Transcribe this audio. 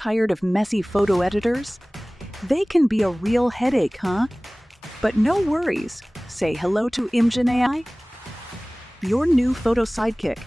Tired of messy photo editors? They can be a real headache, huh? But no worries. Say hello to ImgGen AI, your new photo sidekick.